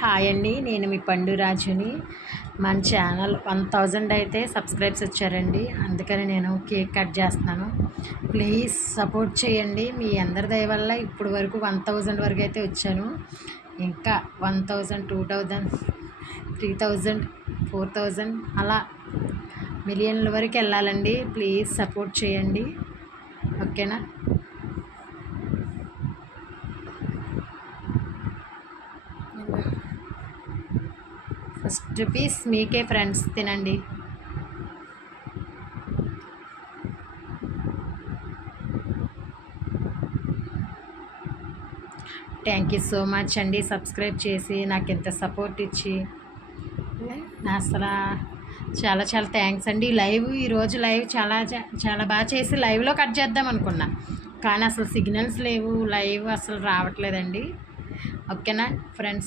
Hi అండి, నేను మీ పండురాజుని. మన ఛానల్ 1000 అయితే సబ్స్క్రైబ్స్ వచ్చారండి. అందుకని నేను కేక్ కట్ చేస్తున్నాను. ప్లీజ్ సపోర్ట్ చేయండి. మీ అందరి దయ వల్ల ఇప్పుడు వరకు 1000 వరకు అయితే వచ్చాను. ఇంకా 1000, 2000, 3000, 4000 అలా మిలియన్ల వరకు వెళ్ళాలండి. ప్లీజ్ సపోర్ట్ చేయండి, ఓకేనా? ఫస్ట్ పీస్ మీకే ఫ్రెండ్స్, తినండి. థ్యాంక్ యూ సో మచ్ అండి, సబ్స్క్రైబ్ చేసి నాకు ఇంత సపోర్ట్ ఇచ్చి. అసలు చాలా చాలా థ్యాంక్స్ అండి. ఈరోజు లైవ్ చాలా బాగా చేసి లైవ్లో కట్ చేద్దాం అనుకున్నా, కానీ అసలు సిగ్నల్స్ లేవు, లైవ్ అసలు రావట్లేదండి. ఓకేనా ఫ్రెండ్స్?